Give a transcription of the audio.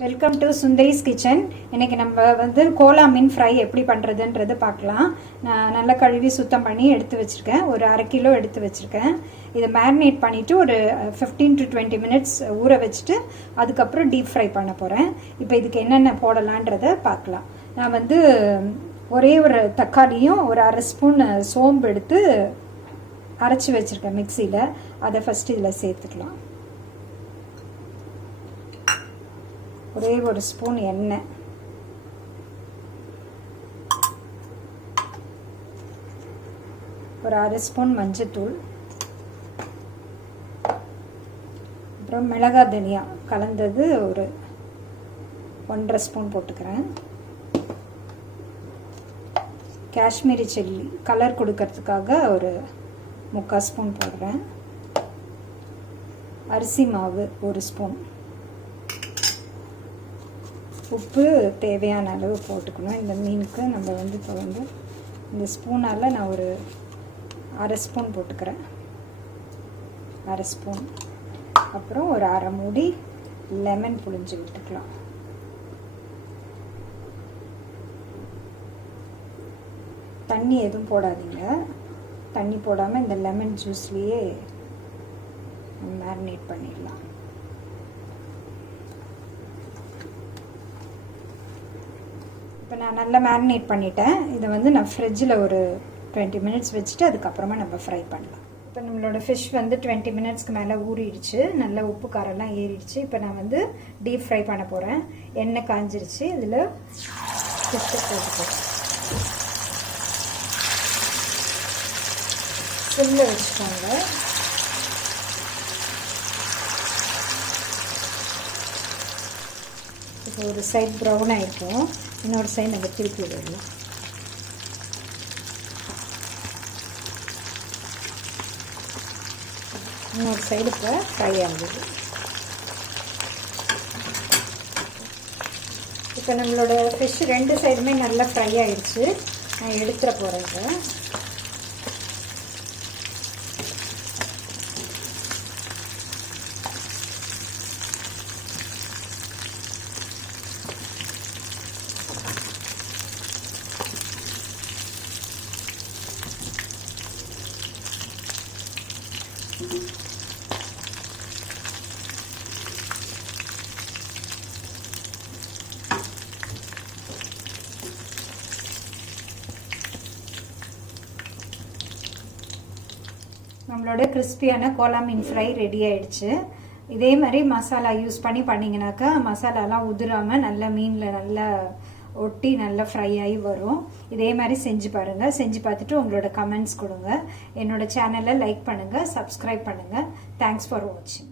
Welcome to Sundari's kitchen. இன்னைக்கு நம்ம வந்து கோலா மீன் ஃப்ரை எப்படி பண்ணுறதுன்றது பார்க்கலாம். நான் நல்லா கழுவி சுத்தம் பண்ணி எடுத்து வச்சுருக்கேன். ஒரு 1/2 கிலோ எடுத்து வச்சுருக்கேன். இதை மேரினேட் பண்ணிவிட்டு ஒரு 15 to 20 மினிட்ஸ் ஊற வச்சுட்டு அதுக்கப்புறம் டீப் ஃப்ரை பண்ண போகிறேன். இப்போ இதுக்கு என்னென்ன போடலான்றதை பார்க்கலாம். நான் வந்து ஒரே ஒரு தக்காளியும் ஒரு 1/2 ஸ்பூன் சோம்பு எடுத்து அரைச்சி வச்சுருக்கேன் மிக்சியில். அதை ஃபஸ்ட்டு இதில் சேர்த்துக்கலாம். ஒரே ஒரு ஸ்பூன் எண்ணெய், ஒரு 1/2 ஸ்பூன் மஞ்சத்தூள், அப்புறம் மிளகாய் தனியா கலந்தது ஒரு 1/2 ஸ்பூன் போட்டுக்கிறேன். காஷ்மீரி சில்லி கலர் கொடுக்கறதுக்காக ஒரு 3/4 ஸ்பூன் போடுறேன். அரிசி மாவு 1 ஸ்பூன், உப்பு தேவையான அளவு போட்டுக்கணும். இந்த மீனுக்கு நம்ம வந்து இப்போ வந்து இந்த ஸ்பூனால் நான் ஒரு 1/2 ஸ்பூன் போட்டுக்கிறேன். 1/2 ஸ்பூன். அப்புறம் ஒரு 1/2 மூடி லெமன் புழிஞ்சு விட்டுக்கலாம். தண்ணி எதுவும் போடாதீங்க. தண்ணி போடாமல் இந்த லெமன் ஜூஸ்லேயே மேரினேட் பண்ணிடலாம். இப்போ நான் நல்லா மேரினேட் பண்ணிட்டேன். இதை வந்து நான் ஃப்ரிட்ஜில் ஒரு 20 மினிட்ஸ் வச்சுட்டு அதுக்கப்புறமா நம்ம ஃப்ரை பண்ணலாம். இப்போ நம்மளோட ஃபிஷ் வந்து 20 மினிட்ஸ்க்கு மேலே ஊறிடுச்சு. நல்லா உப்பு காரெல்லாம் ஏறிடுச்சு. இப்போ நான் வந்து டீப் ஃப்ரை பண்ண போகிறேன். எண்ணெய் காஞ்சிருச்சு. இதில் ஃபிஷ்ஷை போட்டுக்கிறேன். சிம்மில் வச்சுக்கோங்க. இப்போ ஒரு சைட் ப்ரௌன் ஆகிருக்கும். இன்னொரு சைடு நம்ம திருப்பி விடலாம். இன்னொரு சைடு இப்போ ஃப்ரை ஆகுது. இப்போ நம்மளோட ஃபிஷ் 2 சைடுமே நல்லா ஃப்ரை ஆகிடுச்சு. நான் எடுத்துட போகிறேன். நம்மளோட கிறிஸ்பியான கோலா மீன் ஃப்ரை ரெடி ஆயிடுச்சு. இதே மாதிரி மசாலா யூஸ் பண்ணி பண்ணிங்கனாக்கா மசாலாலாம் உதிராமல் நல்ல மீனில் நல்லா ஒட்டி நல்லா ஃப்ரை ஆகி வரும். இதே மாதிரி செஞ்சு பாருங்கள். செஞ்சு பார்த்துட்டு உங்களோட கமெண்ட்ஸ் கொடுங்க. என்னோட சேனலை லைக் பண்ணுங்கள், சப்ஸ்கிரைப் பண்ணுங்கள். தேங்க்ஸ் ஃபார் வாட்சிங்.